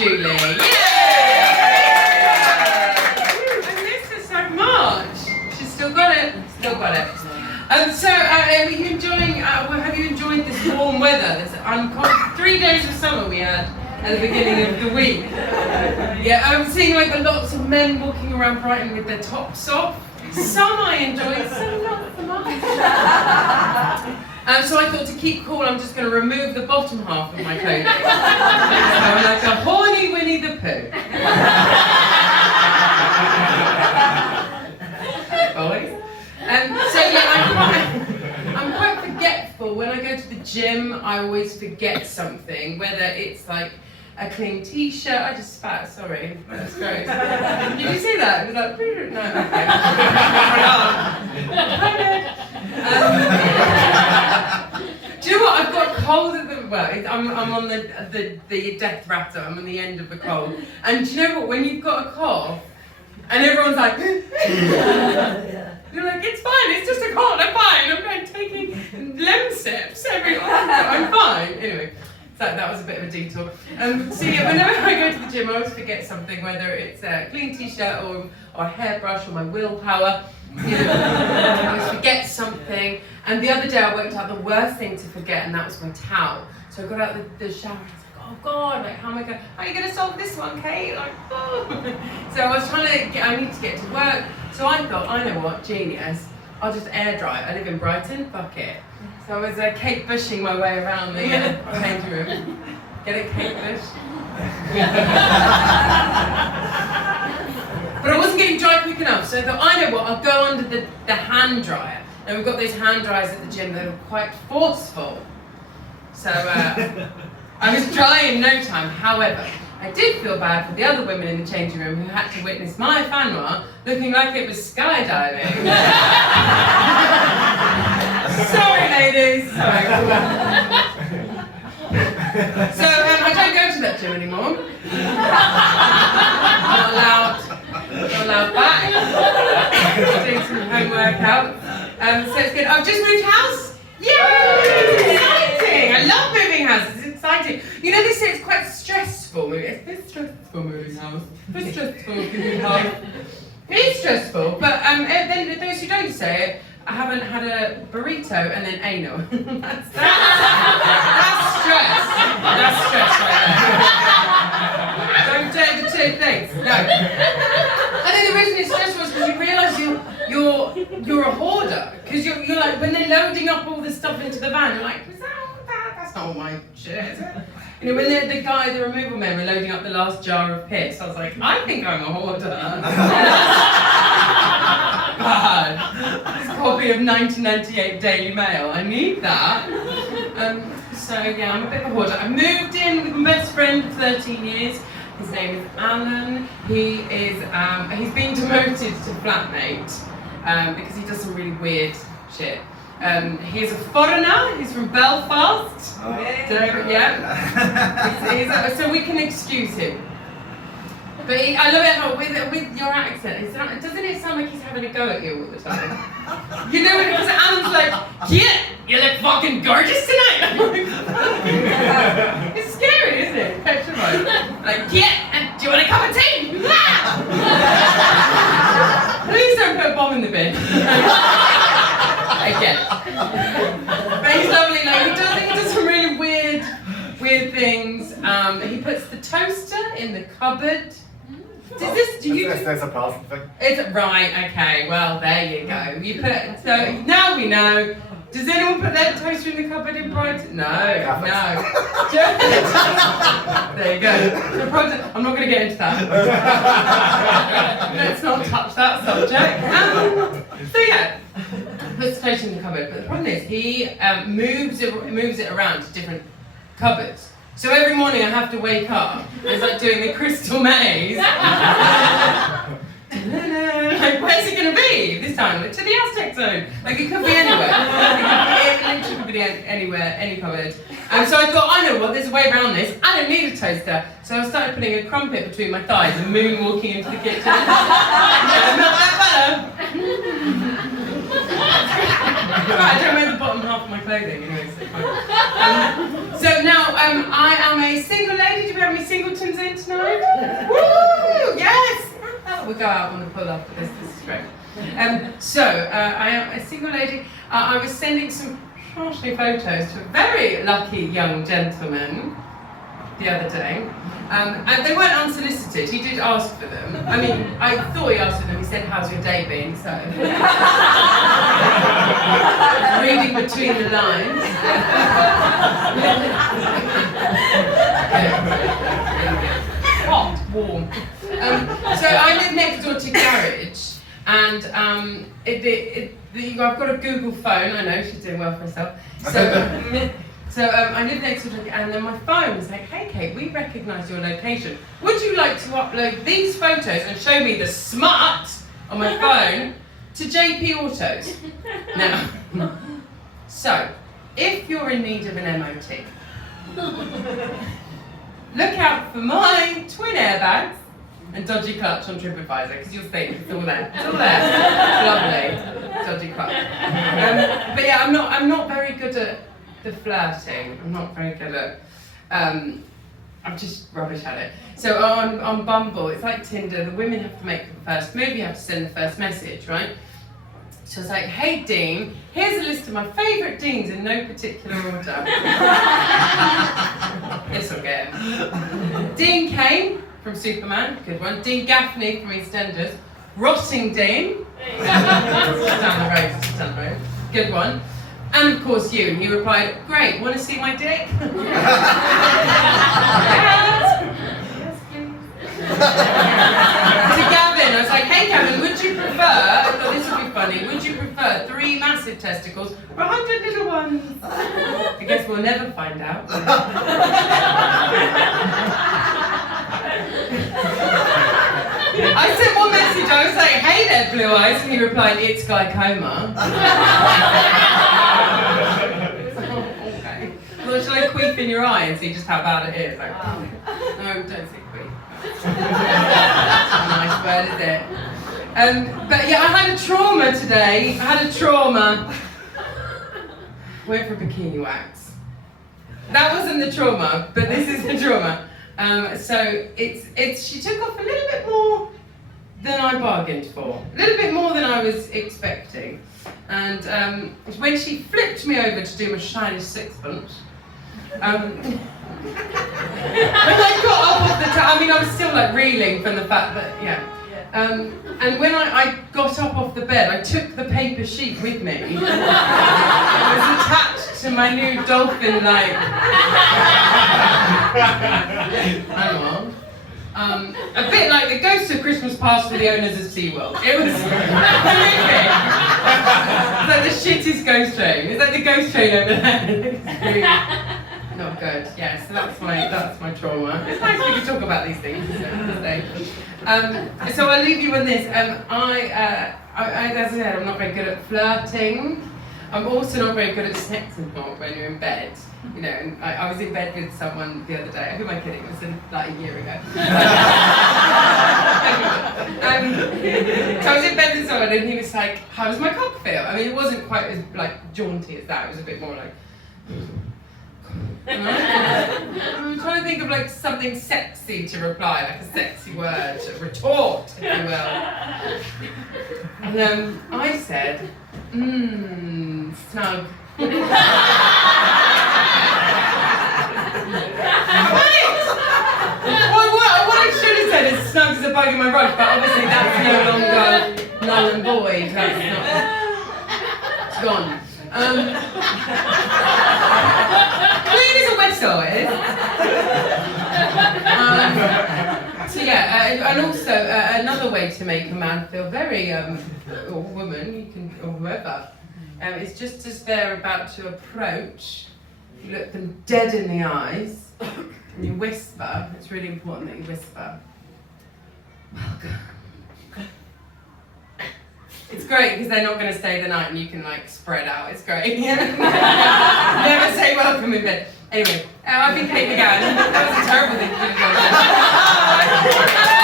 Julie. Yay! I missed her so much. She's still got it. Still got it. So, are you enjoying? Have you enjoyed this warm weather? This 3 days of summer we had at the beginning of the week. Yeah, I'm seeing like lots of men walking around Brighton with their tops off. Some I enjoyed, some not so much. So I thought to keep cool, I'm just going to remove the bottom half of my clothing. So I'm like a horny Winnie the Pooh. Boys. So yeah, I'm quite forgetful. When I go to the gym, I always forget something, whether it's like a clean t-shirt. I just spat, sorry. That's gross. Did you see that? It was like, no, okay. Do you know what? I've got a cold at the, I'm on the death rattle. I'm on the end of the cold. And do you know what? When you've got a cough, and everyone's like, you're like, it's fine, it's just a cold, I'm fine. I'm taking Lemsips every time. I'm fine. Anyway. That was a bit of a detour. So yeah, whenever I go to the gym, I always forget something, whether it's a clean t-shirt or a hairbrush or my willpower. You know, I always forget something. And the other day I worked out the worst thing to forget, and that was my towel. So I got out the shower and I was like, oh God, like how are you going to solve this one, Kate? Like, oh. So I was I need to get to work. So I thought, I know what, genius. I'll just air dry. I live in Brighton, fuck it. So I was Kate Bushing my way around the changing room. Get it, Kate Bush? But I wasn't getting dry quick enough, so I thought, I know what, I'll go under the hand dryer. And we've got those hand dryers at the gym that are quite forceful. So I was dry in no time. However, I did feel bad for the other women in the changing room who had to witness my fanwa looking like it was skydiving. Sorry, ladies. Sorry. So I don't go to that gym anymore. Not allowed back. Doing some home workouts. So it's good. I've just moved house. Yay! Exciting! I love moving houses. It's exciting. You know, they say it's quite stressful moving. It's a bit stressful moving house. A bit stressful moving house. It's stressful, but then those who don't say it, I haven't had a burrito and then anal. That's stress. That's stress right there. Don't take the two things. No. I think the reason it's stressful is because you realise you're a hoarder. Because you're like, when they're loading up all this stuff into the van, you're like, is that all that? That's not all my shit, is it? You know, when the removal men were loading up the last jar of piss, I was like, I think I'm a hoarder. Bad. This copy of 1998 Daily Mail, I need that. So yeah, I'm a bit of a hoarder. I moved in with my best friend for 13 years. His name is Alan. He's been demoted to flatmate because he does some really weird shit. He's a foreigner. He's from Belfast. Oh. Yeah. So we can excuse him. But I love it how with your accent, doesn't it sound like he's having a go at you all the time? You know, because Alan's like, yeah, you look fucking gorgeous tonight. It's scary, isn't it? Like, yeah, do you want a cup of tea? Please don't put a bomb in the bin. Again. But he's lovely. Like he does some really weird things. He puts the toaster in the cupboard. There's a person thing. It's right. Okay. Well, there you go. You put it. So now we know. Does anyone put their toaster in the cupboard in Brighton? No. There you go. I'm not going to get into that. Let's not touch that subject. So yeah, puts the toaster in the cupboard. But the problem is he moves it around to different cupboards. So every morning I have to wake up. It's like doing the crystal maze. Like, where's it going to be this time? Like, to the Aztec zone. Like, it could be anywhere. It literally could be anywhere, any cupboard. And so I thought, I know what, there's a way around this. I don't need a toaster. So I started putting a crumpet between my thighs and moonwalking into the kitchen. Not that better. Right, I don't know where the bottom on half of my clothing anyway. So now I am a single lady. Do we have any singletons in tonight? Woo! Yes! We'll go out on the pull after this. This is great. So I am a single lady. I was sending some partially photos to a very lucky young gentleman the other day. And they weren't unsolicited, he did ask for them. I mean, I thought he asked for them, he said, how's your day been? So, reading between the lines. Hot, warm. So I live next door to Garage, and I've got a Google phone, I know, she's doing well for herself. So I live next door to, and then my phone was like, hey Kate, we recognise your location. Would you like to upload these photos and show me the smart on my phone to JP Autos? Now, so, if you're in need of an MOT, look out for my twin airbags and dodgy clutch on TripAdvisor, because you'll think it's all there. It's all there. Lovely. Dodgy clutch. But yeah, I'm not very good at the flirting. I'm not very good at, I'm just rubbish at it. So on Bumble, it's like Tinder, the women have to make the first move, you have to send the first message, right? So it's like, hey Dean, here's a list of my favourite Deans in no particular order. This'll get him. Dean Kane from Superman, good one. Dean Gaffney from EastEnders. Rotting Dean. Just down the road, good one. And of course you, and he replied, great, want to see my dick? Yes, please. To Gavin, I was like, hey Gavin, would you prefer, I thought this would be funny, would you prefer 3 massive testicles or 100 little ones? I guess we'll never find out. I sent one message, I was like, hey there, Blue Eyes, and he replied, it's glaucoma. Okay. Well, shall I queef in your eye and see just how bad it is? Like, no, don't say queef. That's not a nice word, is it? But yeah, I had a trauma today. Went for bikini wax. That wasn't the trauma, but this is the trauma. So she took off a little bit more than I bargained for. A little bit more than I was expecting. And when she flipped me over to do my shiny sixpence, when I got up off the I mean, I was still like reeling from the fact that, and when I got up off the bed, I took the paper sheet with me. It was attached to my new dolphin like. Hang on. A bit like the Ghost of Christmas Past for the owners of SeaWorld. It was horrific. It's like the shittest ghost train. It's like the ghost train over there. Not good. Yeah, so that's my trauma. It's nice we can talk about these things. So I'll leave you with this. As I said, I'm not very good at flirting. I'm also not very good at sex and talk when you're in bed. You know, and I was in bed with someone the other day. Who am I kidding? It was like a year ago. So I was in bed with someone and he was like, how does my cock feel? I mean, it wasn't quite as like jaunty as that. It was a bit more like... I'm trying to think of like something sexy to reply, like a sexy word, to retort, if you will. And I said, snug. What I should have said is snug as a bug in my rug, but obviously that's no longer null and void. That's not. It's gone. Clean as a whistle is. So yeah, and also another way to make a man feel very, or woman, you can, or whoever, is just as they're about to approach, you look them dead in the eyes, and you whisper. It's really important that you whisper. Welcome. It's great because they're not going to stay the night and you can like spread out. It's great. Never say welcome in bed. Anyway, I've been Kate McGann. That was a terrible thing to do.